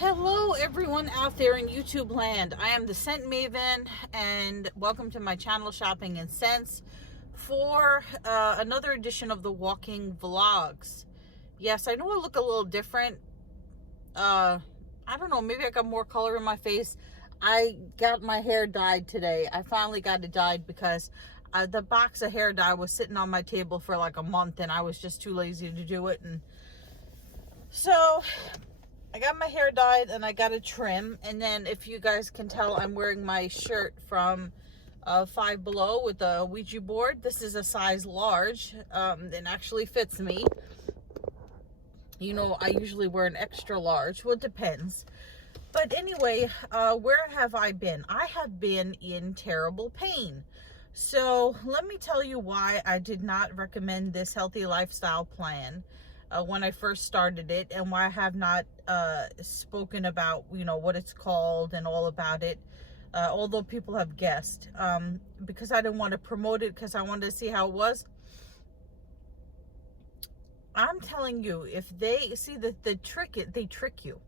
Hello, everyone out there in YouTube land. I am the Scent Maven, and welcome to my channel, Shopping and Scents, for another edition of the Walking Vlogs. Yes, I know I look a little different. I don't know, maybe I got more color in my face. I got my hair dyed today. I finally got it dyed because the box of hair dye was sitting on my table for like a month, and I was just too lazy to do it. And so I got my hair dyed and I got a trim. And then, if you guys can tell, I'm wearing my shirt from Five Below with the Ouija board. This is a size large. It actually fits me. You know, I usually wear an extra large. Well, it depends. But anyway, where have I been? I have been in terrible pain. So let me tell you why I did not recommend this healthy lifestyle plan when I first started it, and why I have not spoken about, you know, what it's called and all about it, although people have guessed, because I didn't want to promote it, because I wanted to see how it was. I'm telling you, if they see that they trick you.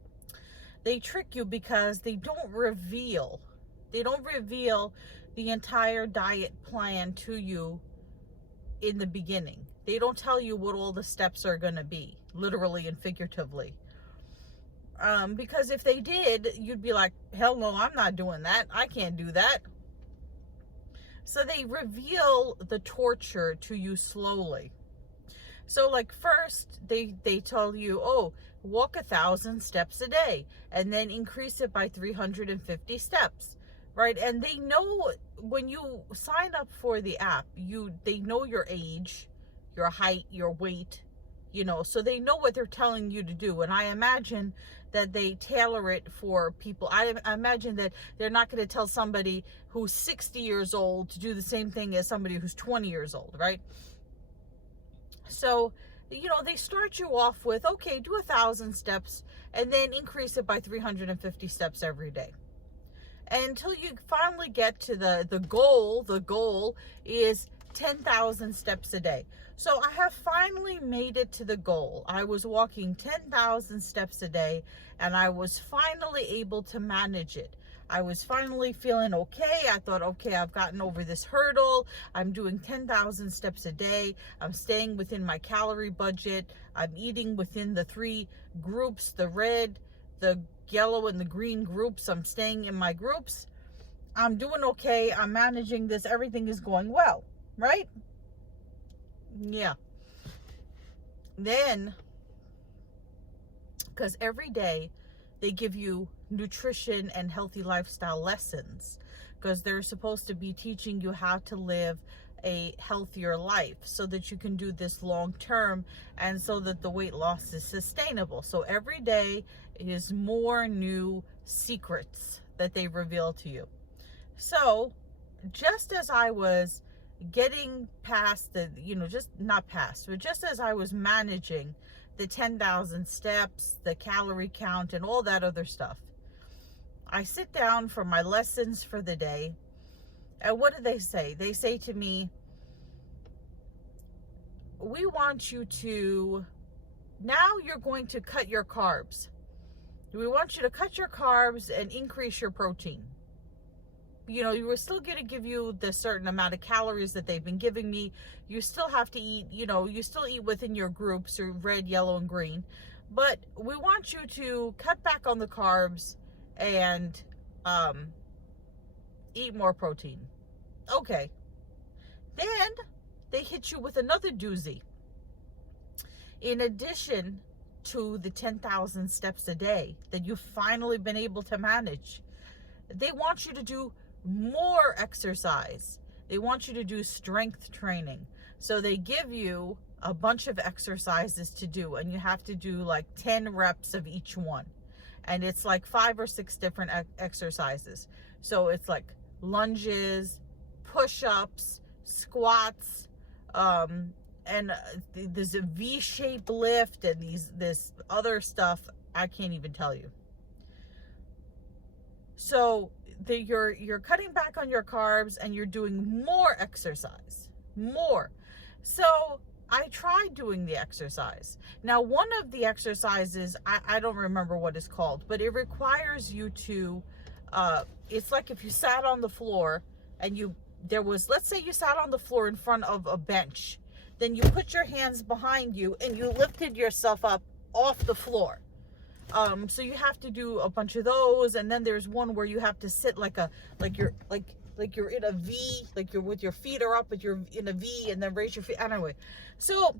They trick you because they don't reveal the entire diet plan to you in the beginning. They don't tell you what all the steps are going to be, literally and figuratively. Because if they did, you'd be like, hell no, I'm not doing that. I can't do that. So they reveal the torture to you slowly. So like first they tell you, oh, walk 1,000 steps a day and then increase it by 350 steps. Right? And they know when you sign up for the app, they know your age, your height, your weight, you know, so they know what they're telling you to do. And I imagine that they tailor it for people. I imagine that they're not going to tell somebody who's 60 years old to do the same thing as somebody who's 20 years old, right? So, you know, they start you off with, okay, do 1,000 steps and then increase it by 350 steps every day, until you finally get to the goal. The goal is 10,000 steps a day. So I have finally made it to the goal. I was walking 10,000 steps a day, and I was finally able to manage it. I was finally feeling okay. I thought, okay, I've gotten over this hurdle. I'm doing 10,000 steps a day. I'm staying within my calorie budget. I'm eating within the 3 groups, the red, the yellow, and the green groups. I'm staying in my groups. I'm doing okay. I'm managing this. Everything is going well, right? Yeah. Then, because every day they give you nutrition and healthy lifestyle lessons, because they're supposed to be teaching you how to live a healthier life so that you can do this long term, and so that the weight loss is sustainable. So every day is more new secrets that they reveal to you. So just as I was getting past the, you know, just not past, but just as I was managing the 10,000 steps, the calorie count, and all that other stuff, I sit down for my lessons for the day. And what do they say? They say to me, we want you to, now you're going to cut your carbs. We want you to cut your carbs and increase your protein. You know, you were still going to give you the certain amount of calories that they've been giving me. You still have to eat, you know, you still eat within your groups, or red, yellow, and green. But we want you to cut back on the carbs and eat more protein. Okay. Then they hit you with another doozy. In addition to the 10,000 steps a day that you've finally been able to manage, they want you to do more exercise. They want you to do strength training. So they give you a bunch of exercises to do, and you have to do like 10 reps of each one. And it's like 5 or 6 different exercises. So it's like lunges, push-ups, squats, and there's a V-shaped lift, and this other stuff I can't even tell you. So you're cutting back on your carbs, and you're doing more exercise, more. So I tried doing the exercise. Now, one of the exercises, I don't remember what it's called, but it requires you to, it's like if you sat on the floor and let's say you sat on the floor in front of a bench, then you put your hands behind you and you lifted yourself up off the floor. So you have to do a bunch of those, and then there's one where you have to sit like you're in a V, like you're with your feet are up, but you're in a V, and then raise your feet. Anyway, so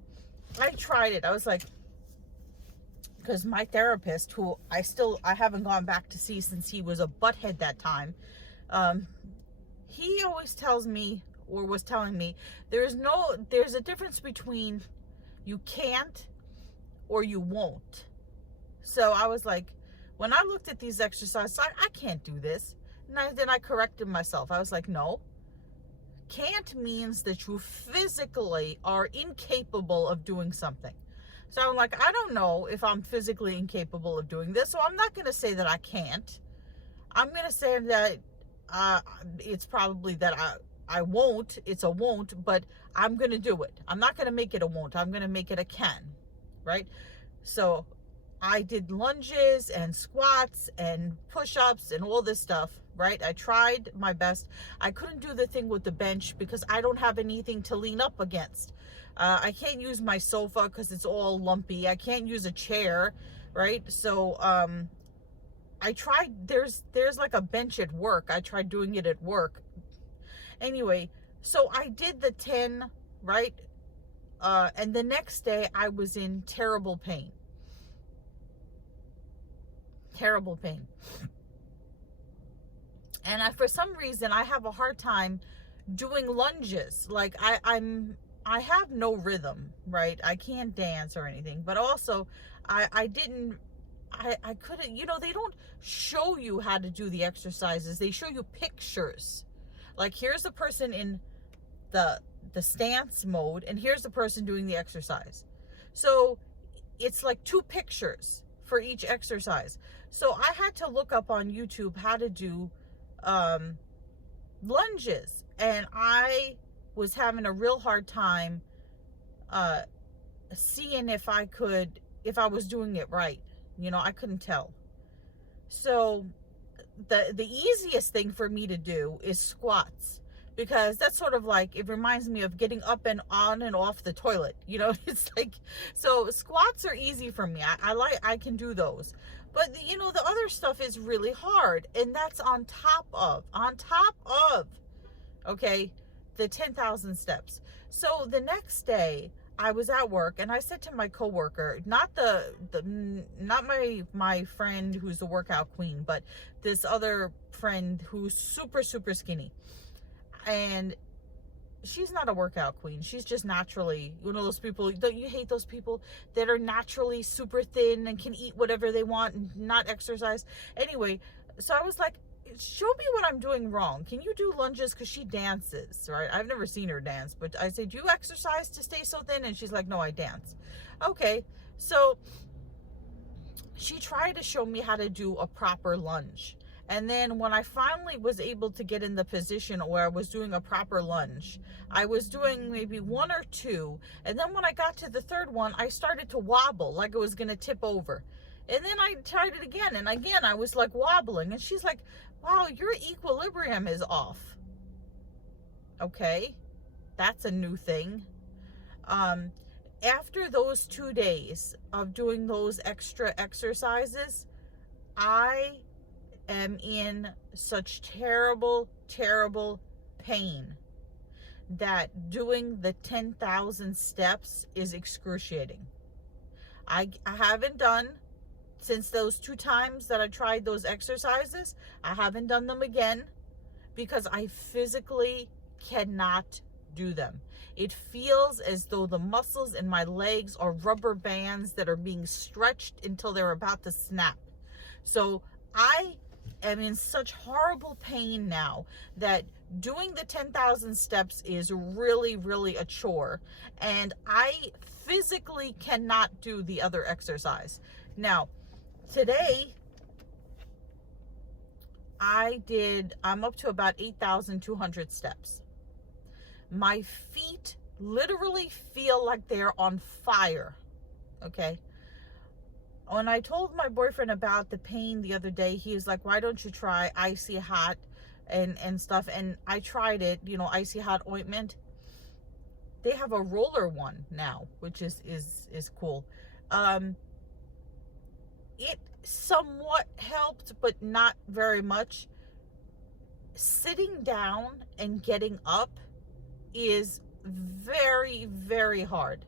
I tried it. I was like, because my therapist, who I haven't gone back to see since he was a butthead that time, he always tells me, or was telling me, there's a difference between you can't or you won't. So I was like, when I looked at these exercises, I can't do this. And then I corrected myself. I was like, no. Can't means that you physically are incapable of doing something. So I'm like, I don't know if I'm physically incapable of doing this, so I'm not going to say that I can't. I'm going to say that it's probably that I won't. It's a won't, but I'm going to do it. I'm not going to make it a won't. I'm going to make it a can, right? So I did lunges and squats and push-ups and all this stuff, right? I tried my best. I couldn't do the thing with the bench because I don't have anything to lean up against. I can't use my sofa because it's all lumpy. I can't use a chair, right? So I tried, there's like a bench at work. I tried doing it at work. Anyway, so I did the 10, right? And the next day I was in terrible pain. Terrible pain. And for some reason, I have a hard time doing lunges. Like I have no rhythm, right? I can't dance or anything, but also I couldn't, they don't show you how to do the exercises. They show you pictures. Like, here's the person in the stance mode, and here's the person doing the exercise. So it's like two pictures for each exercise. So I had to look up on YouTube how to do lunges, and I was having a real hard time seeing if I was doing it right. I couldn't tell. So the easiest thing for me to do is squats, because that's sort of like, it reminds me of getting up and on and off the toilet. It's like, so squats are easy for me. I can do those. But the other stuff is really hard, and that's on top of, okay, the 10,000 steps. So the next day I was at work, and I said to my coworker, not my friend who's the workout queen, but this other friend who's super, super skinny. And she's not a workout queen. She's just naturally, those people, don't you hate those people that are naturally super thin and can eat whatever they want and not exercise? Anyway, so I was like, show me what I'm doing wrong. Can you do lunges? Because she dances, right? I've never seen her dance, but I say, do you exercise to stay so thin? And she's like, no, I dance. Okay, so she tried to show me how to do a proper lunge. And then when I finally was able to get in the position where I was doing a proper lunge, I was doing maybe one or two. And then when I got to the third one, I started to wobble like it was going to tip over. And then I tried it again. And again, I was like wobbling. And she's like, wow, your equilibrium is off. Okay, that's a new thing. After those 2 days of doing those extra exercises, I am in such terrible, terrible pain that doing the 10,000 steps is excruciating. I haven't done, since those 2 times that I tried those exercises, I haven't done them again because I physically cannot do them. It feels as though the muscles in my legs are rubber bands that are being stretched until they're about to snap. So I am in such horrible pain now that doing the 10,000 steps is really, really a chore. And I physically cannot do the other exercise. Now, today, I'm up to about 8,200 steps. My feet literally feel like they're on fire. Okay. When I told my boyfriend about the pain the other day, he was like, why don't you try icy hot and stuff? And I tried it, you know, icy hot ointment. They have a roller one now, which is cool. It somewhat helped, but not very much. Sitting down and getting up is very, very hard.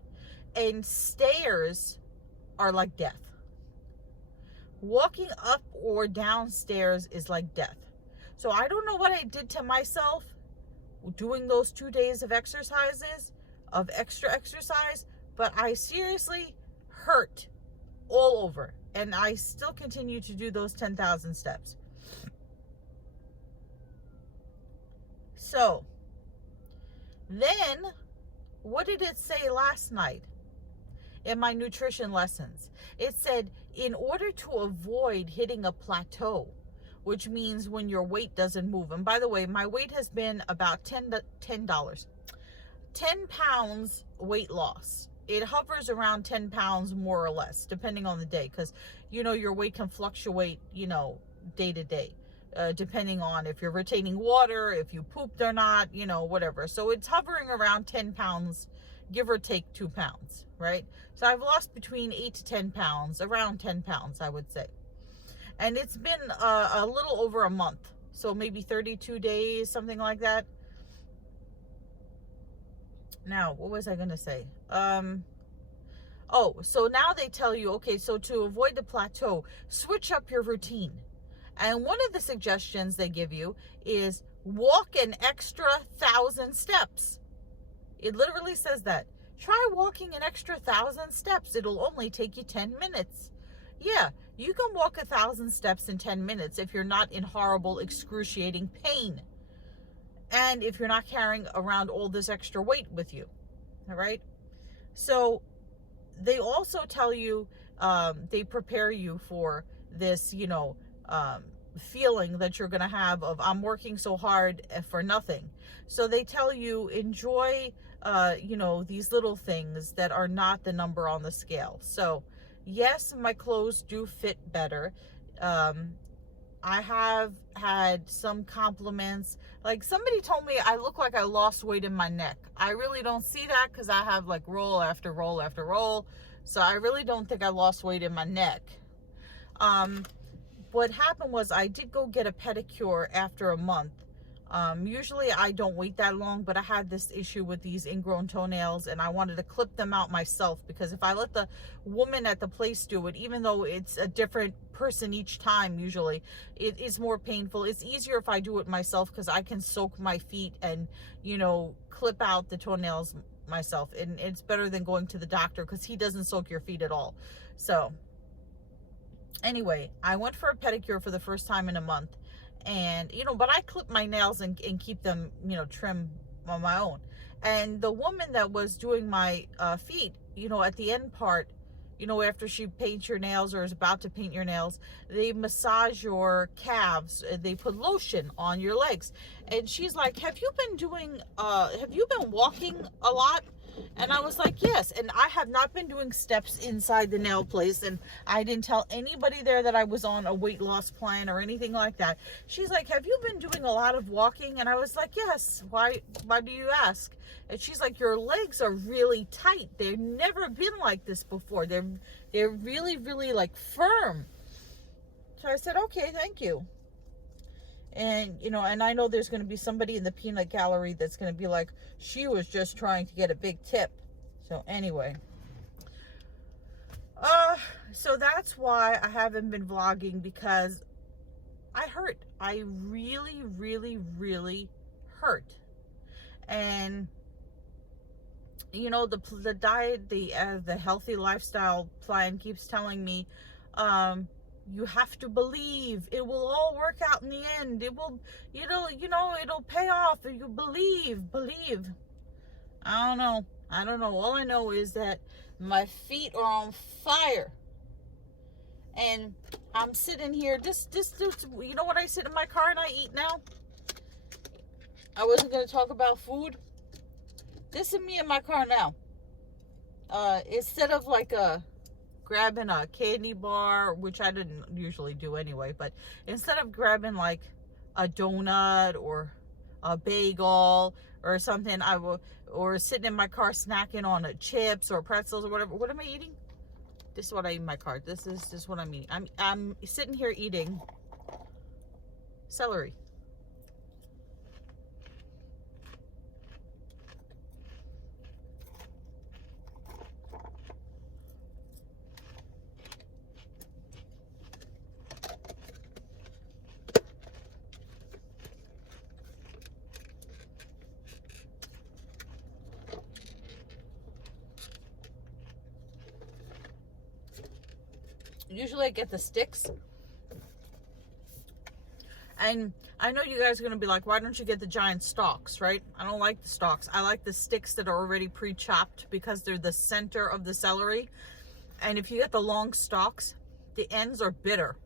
And stairs are like death. Walking up or downstairs is like death. So I don't know what I did to myself doing those 2 days of exercises, of extra exercise, but I seriously hurt all over. And I still continue to do those 10,000 steps. So then, what did it say last night in my nutrition lessons? It said, in order to avoid hitting a plateau, which means when your weight doesn't move. And by the way, my weight has been about $10 10 pounds weight loss. It hovers around 10 pounds more or less, depending on the day, because, you know, your weight can fluctuate, you know, day to day, depending on if you're retaining water, if you pooped or not, you know, whatever. So it's hovering around 10 pounds, give or take 2 pounds, right? So I've lost between 8 to 10 pounds, around 10 pounds, I would say. And it's been a little over a month, so maybe 32 days, something like that. Now, what was I going to say? Oh, so now they tell you, okay, so to avoid the plateau, switch up your routine. And one of the suggestions they give you is walk an extra 1,000 steps. It literally says that. Try walking an extra 1,000 steps. It'll only take you 10 minutes. Yeah, you can walk 1,000 steps in 10 minutes if you're not in horrible, excruciating pain. And if you're not carrying around all this extra weight with you. All right? So they also tell you, they prepare you for this, you know, feeling that you're going to have of, I'm working so hard for nothing. So they tell you, enjoy, you know, these little things that are not the number on the scale. So yes, my clothes do fit better. I have had some compliments. Like, somebody told me I look like I lost weight in my neck. I really don't see that because I have like roll after roll after roll. So I really don't think I lost weight in my neck. What happened was I did go get a pedicure after a month. Usually I don't wait that long, but I had this issue with these ingrown toenails and I wanted to clip them out myself, because if I let the woman at the place do it, even though it's a different person each time, usually it is more painful. It's easier if I do it myself because I can soak my feet and, you know, clip out the toenails myself. And it's better than going to the doctor because he doesn't soak your feet at all. So anyway, I went for a pedicure for the first time in a month. And, you know, but I clip my nails and keep them, you know, trim on my own. And the woman that was doing my feet, you know, at the end part, you know, after she paints your nails or is about to paint your nails, they massage your calves. They put lotion on your legs. And she's like, have you been walking a lot? And I was like, yes. And I have not been doing steps inside the nail place. And I didn't tell anybody there that I was on a weight loss plan or anything like that. She's like, have you been doing a lot of walking? And I was like, yes. Why do you ask? And she's like, your legs are really tight. They've never been like this before. They're really, really like firm. So I said, okay, thank you. And, you know, and I know there's going to be somebody in the peanut gallery that's going to be like, she was just trying to get a big tip. So anyway. So that's why I haven't been vlogging, because I hurt. I really, really, really hurt. And, you know, the diet, the healthy lifestyle plan keeps telling me, you have to believe it will all work out in the end. It will, you know, it'll pay off if you believe. I don't know. All I know is that my feet are on fire. And I'm sitting here, you know what, I sit in my car and I eat now. I wasn't going to talk about food, This is me in my car now. Instead of like grabbing a candy bar, which I didn't usually do anyway, but instead of grabbing like a donut or a bagel or something, or sitting in my car snacking on chips or pretzels or whatever. What am I eating? This is what I eat in my car. This is what I'm eating. I'm sitting here eating celery. Usually I get the sticks. And I know you guys are going to be like, why don't you get the giant stalks, right? I don't like the stalks. I like the sticks that are already pre-chopped because they're the center of the celery. And if you get the long stalks, the ends are bitter.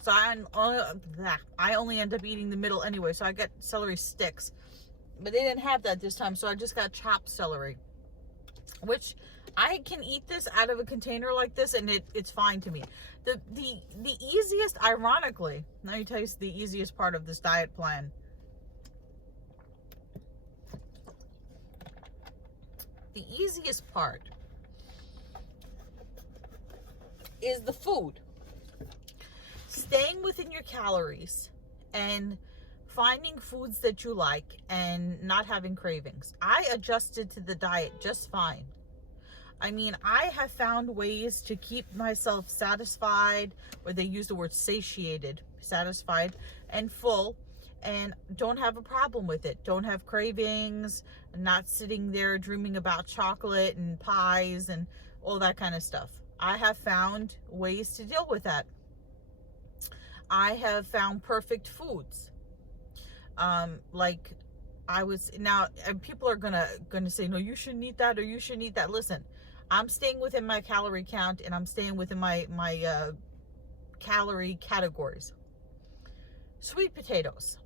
So I only end up eating the middle anyway. So I get celery sticks. But they didn't have that this time, so I just got chopped celery. Which I can eat this out of a container like this and it's fine to me. The easiest, ironically, let me tell you the easiest part of this diet plan. The easiest part is the food. Staying within your calories and finding foods that you like and not having cravings. I adjusted to the diet just fine. I mean, I have found ways to keep myself satisfied, or they use the word satiated, satisfied and full, and don't have a problem with it. Don't have cravings, not sitting there dreaming about chocolate and pies and all that kind of stuff. I have found ways to deal with that. I have found perfect foods. Like I was now, and people are gonna say, no, you shouldn't eat that, or you shouldn't eat that. Listen, I'm staying within my calorie count, and I'm staying within my calorie categories. Sweet potatoes,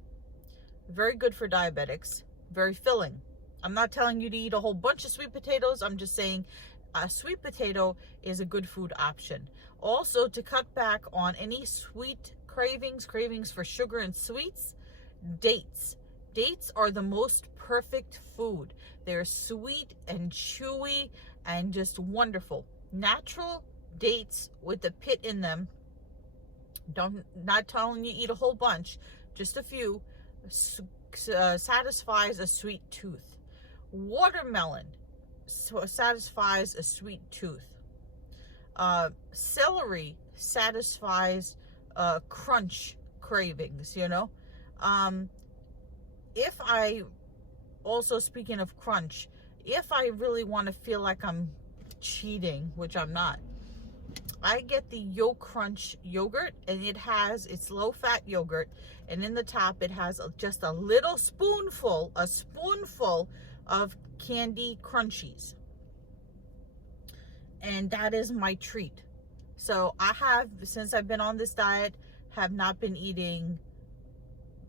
very good for diabetics, very filling. I'm not telling you to eat a whole bunch of sweet potatoes. I'm just saying a sweet potato is a good food option. Also, to cut back on any sweet cravings for sugar and sweets, dates. Dates are the most perfect food. They're sweet and chewy and just wonderful. Natural dates with the pit in them. Not telling you eat a whole bunch, just a few, satisfies a sweet tooth. Watermelon satisfies a sweet tooth. Celery satisfies crunch cravings, you know. If I, also speaking of crunch, if I really want to feel like I'm cheating, which I'm not, I get the Yo Crunch yogurt, and it's low-fat yogurt, and in the top it has just a little spoonful, of candy crunchies. And that is my treat. So I have, since I've been on this diet, have not been eating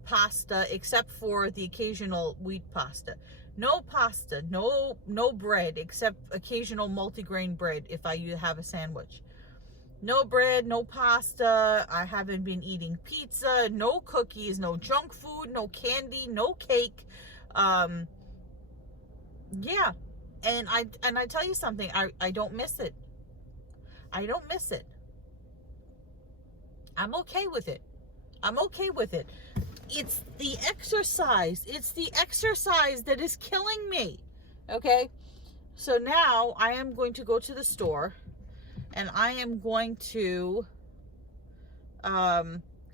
pasta except for the occasional wheat pasta. No pasta, no bread except occasional multigrain bread if I have a sandwich. No bread, no pasta. I haven't been eating pizza, no cookies, no junk food, no candy, no cake. Yeah. And I tell you something, I don't miss it. I don't miss it. I'm okay with it. I'm okay with it. It's the exercise. It's the exercise that is killing me. Okay? So now I am going to go to the store and I am going to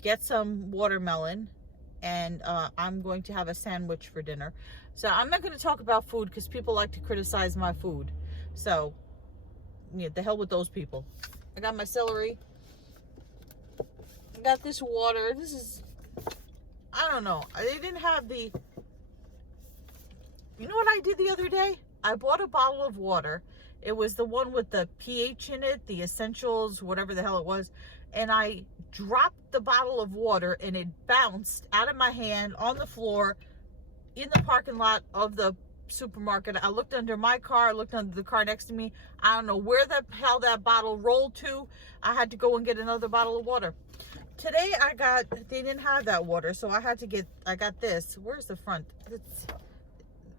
get some watermelon, and I'm going to have a sandwich for dinner. So I'm not going to talk about food because people like to criticize my food. So, yeah, the hell with those people. I got my celery. I got this water. This is, I don't know. They didn't have the, you know what I did the other day? I bought a bottle of water. It was the one with the pH in it, the essentials, whatever the hell it was. And I dropped the bottle of water and it bounced out of my hand on the floor in the parking lot of the supermarket. I looked under my car, I looked under the car next to me. I don't know where the hell that bottle rolled to. I had to go and get another bottle of water. Today they didn't have that water, so I got this. Where's the front?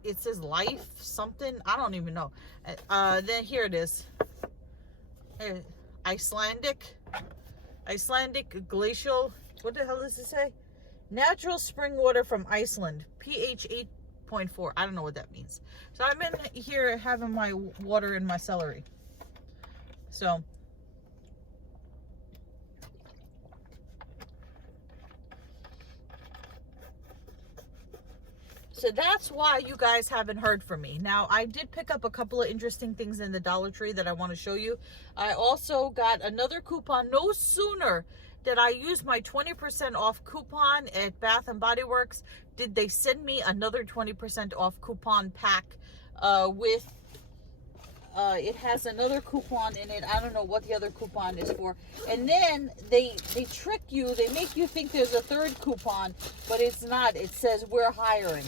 It says Life something. I don't even know. Then here it is. Icelandic glacial. What the hell does it say? Natural spring water from Iceland. pH 8.4. I don't know what that means. So I'm in here having my water in my celery. So that's why you guys haven't heard from me. Now, I did pick up a couple of interesting things in the Dollar Tree that I want to show you. I also got another coupon. No sooner did I use my 20% off coupon at Bath & Body Works, did they send me another 20% off coupon pack it has another coupon in it. I don't know what the other coupon is for. And then they trick you. They make you think there's a third coupon, but it's not. It says we're hiring.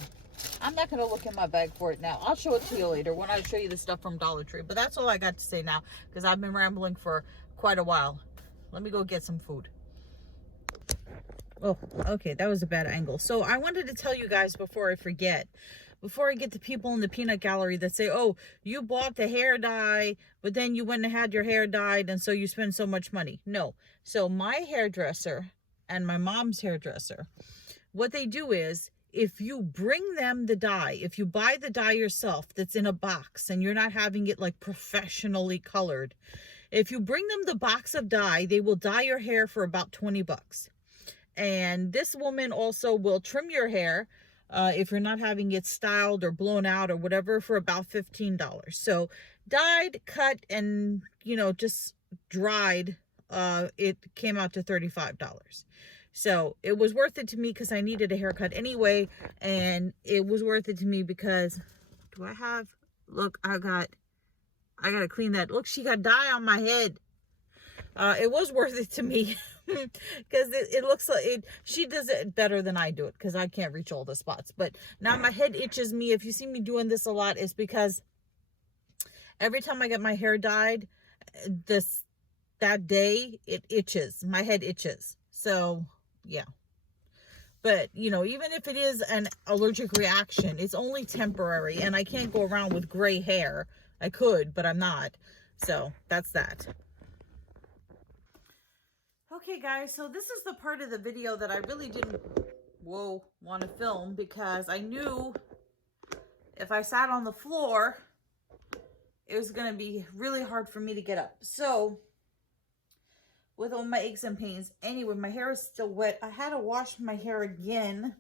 I'm not going to look in my bag for it now. I'll show it to you later when I show you the stuff from Dollar Tree. But that's all I got to say now because I've been rambling for quite a while. Let me go get some food. Oh, okay. That was a bad angle. So I wanted to tell you guys before I forget. Before I get the people in the peanut gallery that say, oh, you bought the hair dye, but then you went and had your hair dyed, and so you spend so much money. No. So my hairdresser and my mom's hairdresser, what they do is, if you bring them the dye, if you buy the dye yourself that's in a box and you're not having it like professionally colored, if you bring them the box of dye, they will dye your hair for about 20 bucks. And this woman also will trim your hair if you're not having it styled or blown out or whatever for about $15. So dyed, cut, and, you know, just dried, it came out to $35. So it was worth it to me because I needed a haircut anyway. And it was worth it to me because, look, I got to clean that. Look, she got dye on my head. It was worth it to me because it looks like she does it better than I do it because I can't reach all the spots. But now my head itches me. If you see me doing this a lot, it's because every time I get my hair dyed, that day it itches. My head itches. So yeah. But, you know, even if it is an allergic reaction, it's only temporary. And I can't go around with gray hair. I could, but I'm not. So that's that. Okay, guys. So this is the part of the video that I really didn't want to film because I knew if I sat on the floor, it was going to be really hard for me to get up. So with all my aches and pains. Anyway, my hair is still wet. I had to wash my hair again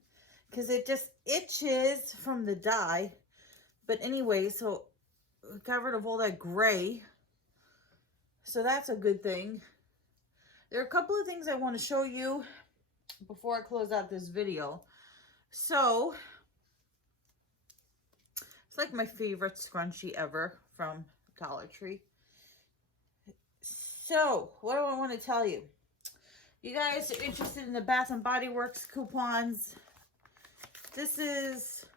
because it just itches from the dye. But anyway, so I got rid of all that gray. So that's a good thing. There are a couple of things I want to show you before I close out this video. So it's like my favorite scrunchie ever from Dollar Tree. So, what do I want to tell you? You guys are interested in the Bath & Body Works coupons. This is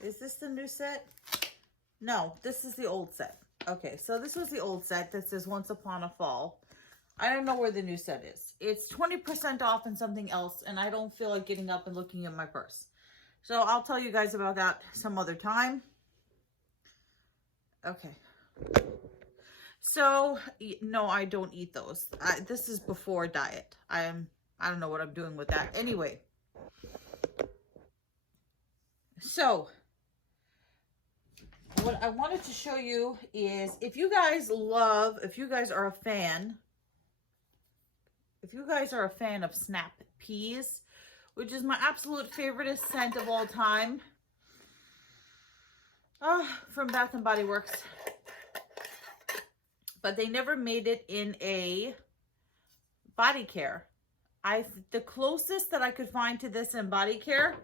this the new set? No, this is the old set. Okay, so this was the old set that says Once Upon a Fall. I don't know where the new set is. It's 20% off and something else, and I don't feel like getting up and looking in my purse. So, I'll tell you guys about that some other time. Okay. So, no, I don't eat those. This is before diet. I don't know what I'm doing with that. Anyway. So, what I wanted to show you is if you guys are a fan of Snap Peas, which is my absolute favorite scent of all time, from Bath & Body Works. But they never made it in a body care. The closest that I could find to this in body care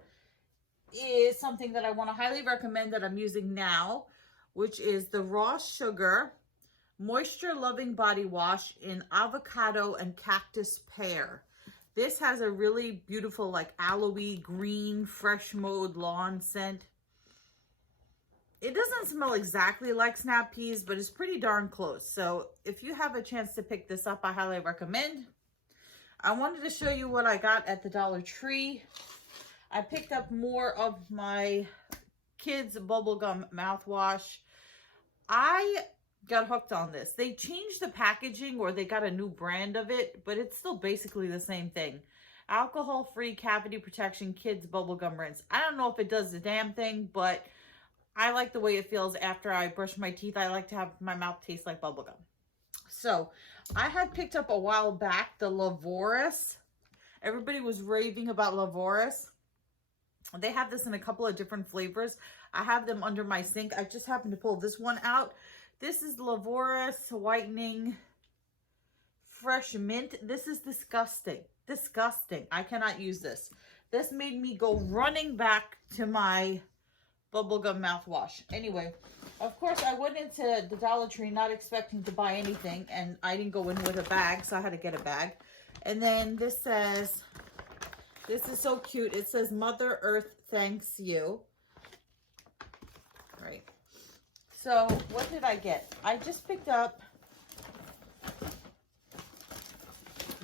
is something that I want to highly recommend that I'm using now, which is the Raw Sugar Moisture Loving Body Wash in Avocado and Cactus Pear. This has a really beautiful, like, aloe-y, green, fresh mode lawn scent. It doesn't smell exactly like snap peas, but it's pretty darn close. So if you have a chance to pick this up, I highly recommend. I wanted to show you what I got at the Dollar Tree. I picked up more of my kids' bubblegum mouthwash. I got hooked on this. They changed the packaging, or they got a new brand of it, but it's still basically the same thing. Alcohol-free cavity protection kids bubblegum rinse. I don't know if it does the damn thing, but I like the way it feels after I brush my teeth. I like to have my mouth taste like bubblegum. So I had picked up a while back the Lavoris. Everybody was raving about Lavoris. They have this in a couple of different flavors. I have them under my sink. I just happened to pull this one out. This is Lavoris Whitening Fresh Mint. This is disgusting. Disgusting. I cannot use this. This made me go running back to my bubblegum mouthwash. Anyway, of course, I went into the Dollar Tree not expecting to buy anything, and I didn't go in with a bag, so I had to get a bag. And then this says, this is so cute. It says, Mother Earth thanks you. Right. So what did I get? I just picked up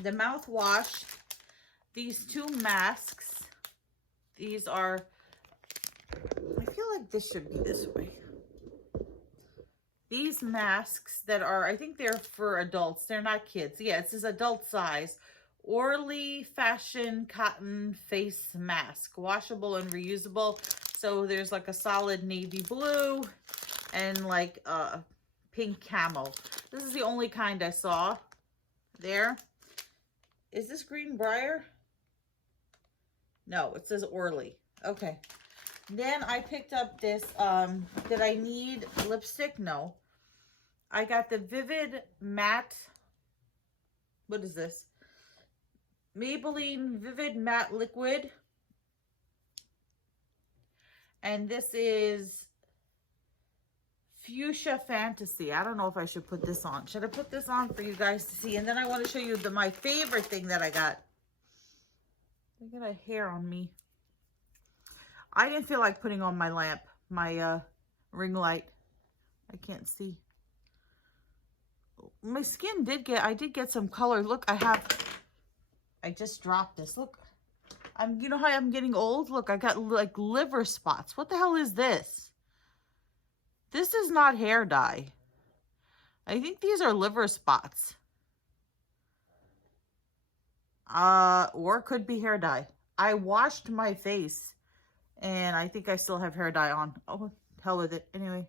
the mouthwash, these two masks. These are, I feel like this should be this way. These masks that are, I think they're for adults. They're not kids. Yeah, it says adult size. Orly Fashion Cotton Face Mask. Washable and reusable. So there's like a solid navy blue and like pink camel. This is the only kind I saw there. Is this Greenbrier? No, it says Orly. Okay. Then I picked up this, did I need lipstick? No. I got the Vivid Matte, what is this? Maybelline Vivid Matte Liquid. And this is Fuchsia Fantasy. I don't know if I should put this on. Should I put this on for you guys to see? And then I want to show you my favorite thing that I got. Look at a hair on me. I didn't feel like putting on my lamp, my ring light. I can't see. My skin I did get some color. Look, I just dropped this. Look, you know how I'm getting old? Look, I got like liver spots. What the hell is this? This is not hair dye. I think these are liver spots. Or it could be hair dye. I washed my face and I think I still have hair dye on. Oh, hell with it. Anyway.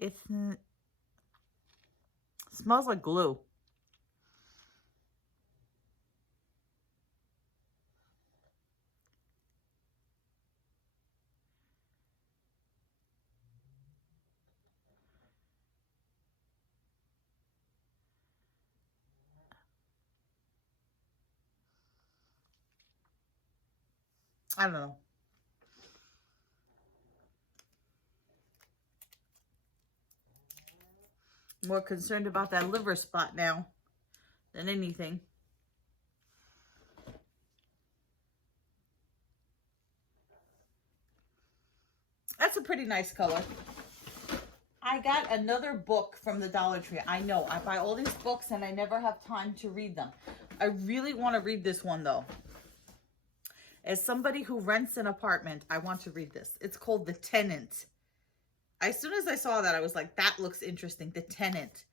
It smells like glue. I don't know. More concerned about that liver spot now than anything. That's a pretty nice color. I got another book from the Dollar Tree. I know, I buy all these books and I never have time to read them. I really want to read this one though. As somebody who rents an apartment, I want to read this. It's called The Tenant. As soon as I saw that, I was like, that looks interesting. The Tenant.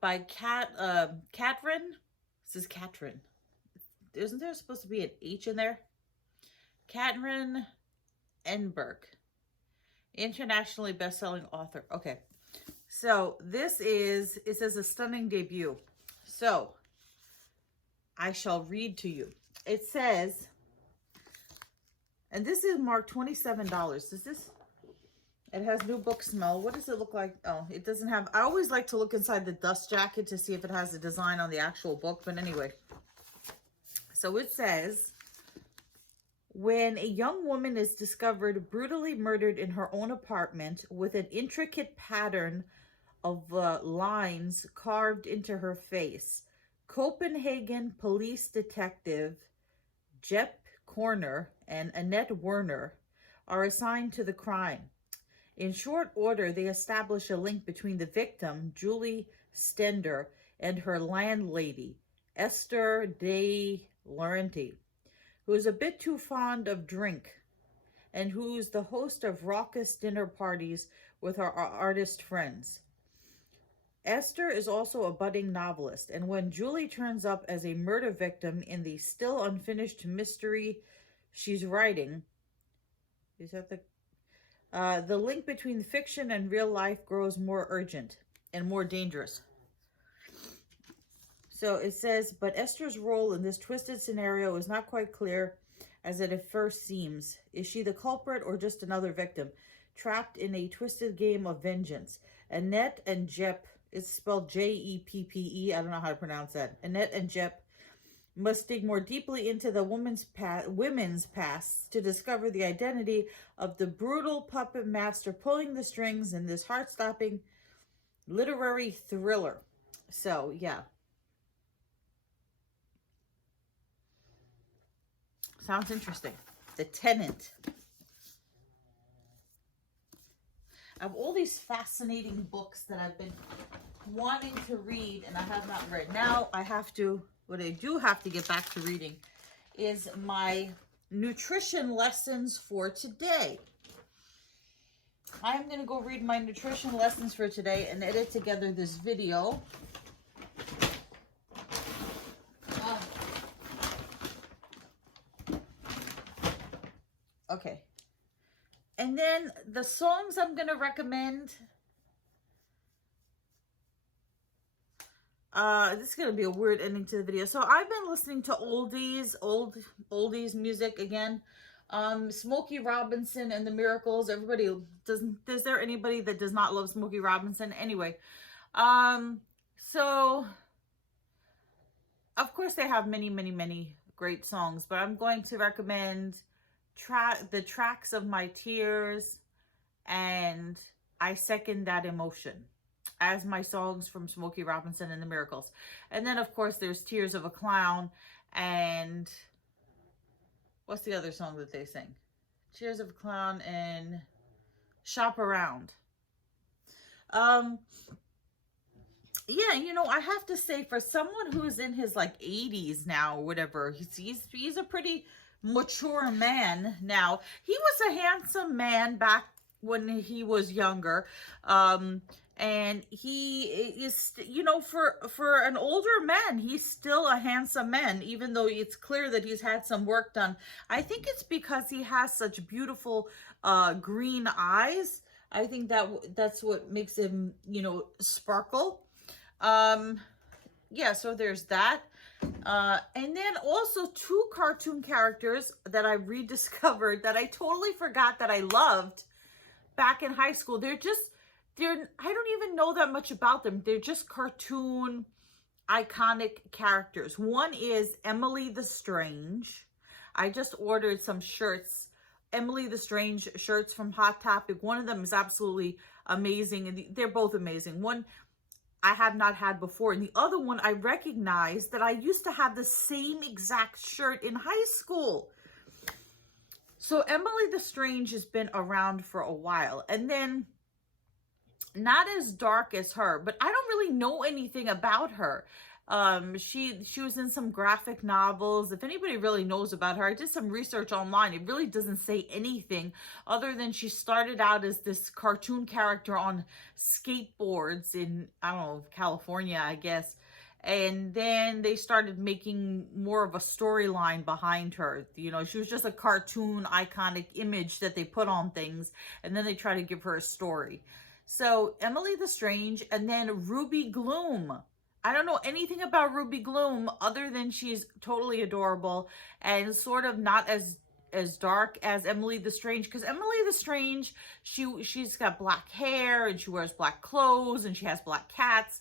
By Katrin. This is Katrin. Isn't there supposed to be an H in there? Katrin Enberg. Internationally best-selling author. Okay. So this is, it says a stunning debut. So I shall read to you. It says, and this is marked $27. Is this? It has new book smell. What does it look like? Oh, it doesn't have, I always like to look inside the dust jacket to see if it has a design on the actual book. But anyway, so it says, when a young woman is discovered brutally murdered in her own apartment with an intricate pattern of lines carved into her face, Copenhagen police detective Jep Corner and Annette Werner are assigned to the crime. In short order, they establish a link between the victim, Julie Stender, and her landlady, Esther de Laurenti, who is a bit too fond of drink and who's the host of raucous dinner parties with her artist friends. Esther is also a budding novelist, and when Julie turns up as a murder victim in the still unfinished mystery she's writing, is that the link between fiction and real life grows more urgent and more dangerous. So it says, but Esther's role in this twisted scenario is not quite clear as it at first seems. Is she the culprit or just another victim, trapped in a twisted game of vengeance? Annette and Jep, it's spelled Jeppe, I don't know how to pronounce that. Annette and Jep must dig more deeply into the women's past to discover the identity of the brutal puppet master pulling the strings in this heart-stopping literary thriller. So, yeah. Sounds interesting. The Tenant. I have all these fascinating books that I've been wanting to read and I have not read. Now I have to, what I do have to get back to reading is my nutrition lessons for today. I'm going to go read my nutrition lessons for today and edit together this video. Okay. And then the songs I'm going to recommend. This is going to be a weird ending to the video. So I've been listening to oldies music again. Smokey Robinson and the Miracles. Everybody is there anybody that does not love Smokey Robinson? Anyway, so of course they have many great songs, but I'm going to recommend the Tracks of My Tears and I Second That Emotion as my songs from Smokey Robinson and the Miracles. And then of course there's Tears of a Clown and what's the other song that they sing? Tears of a Clown and Shop Around. Yeah, you know, I have to say, for someone who's in his like 80s now or whatever, he's a pretty mature man now. He was a handsome man back when he was younger. And he is, you know, for an older man, he's still a handsome man, even though it's clear that he's had some work done. I think it's because he has such beautiful green eyes. I think that's what makes him, you know, sparkle. Yeah, so there's that. And then also two cartoon characters that I rediscovered that I totally forgot that I loved back in high school. I don't even know that much about them. They're just cartoon iconic characters. One is Emily the Strange. I just ordered some shirts, Emily the Strange shirts from Hot Topic. One of them is absolutely amazing, and they're both amazing. One I have not had before, and the other one I recognized that I used to have the same exact shirt in high school. So Emily the Strange has been around for a while, and then not as dark as her, but I don't really know anything about her. She was in some graphic novels. If anybody really knows about her, I did some research online. It really doesn't say anything other than she started out as this cartoon character on skateboards in, I don't know, California, I guess. And then they started making more of a storyline behind her. You know, she was just a cartoon iconic image that they put on things, and then they try to give her a story. So Emily the Strange, and then Ruby Gloom. I don't know anything about Ruby Gloom other than she's totally adorable and sort of not as dark as Emily the Strange, because Emily the Strange, she's got black hair and she wears black clothes and she has black cats.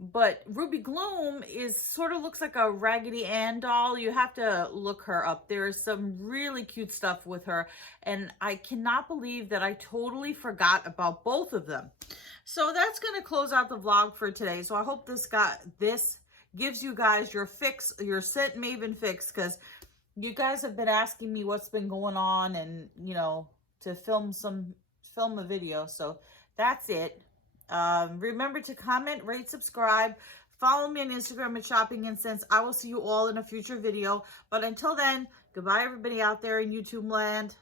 But Ruby Gloom sort of looks like a Raggedy Ann doll. You have to look her up. There's some really cute stuff with her, and I cannot believe that I totally forgot about both of them. So that's going to close out the vlog for today. So I hope this gives you guys your fix, your Scent Maven fix, because you guys have been asking me what's been going on, and you know, to film a video. So that's it. Remember to comment, rate, subscribe, follow me on Instagram at Shopping and Sense. I will see you all in a future video, but until then, goodbye everybody out there in YouTube land.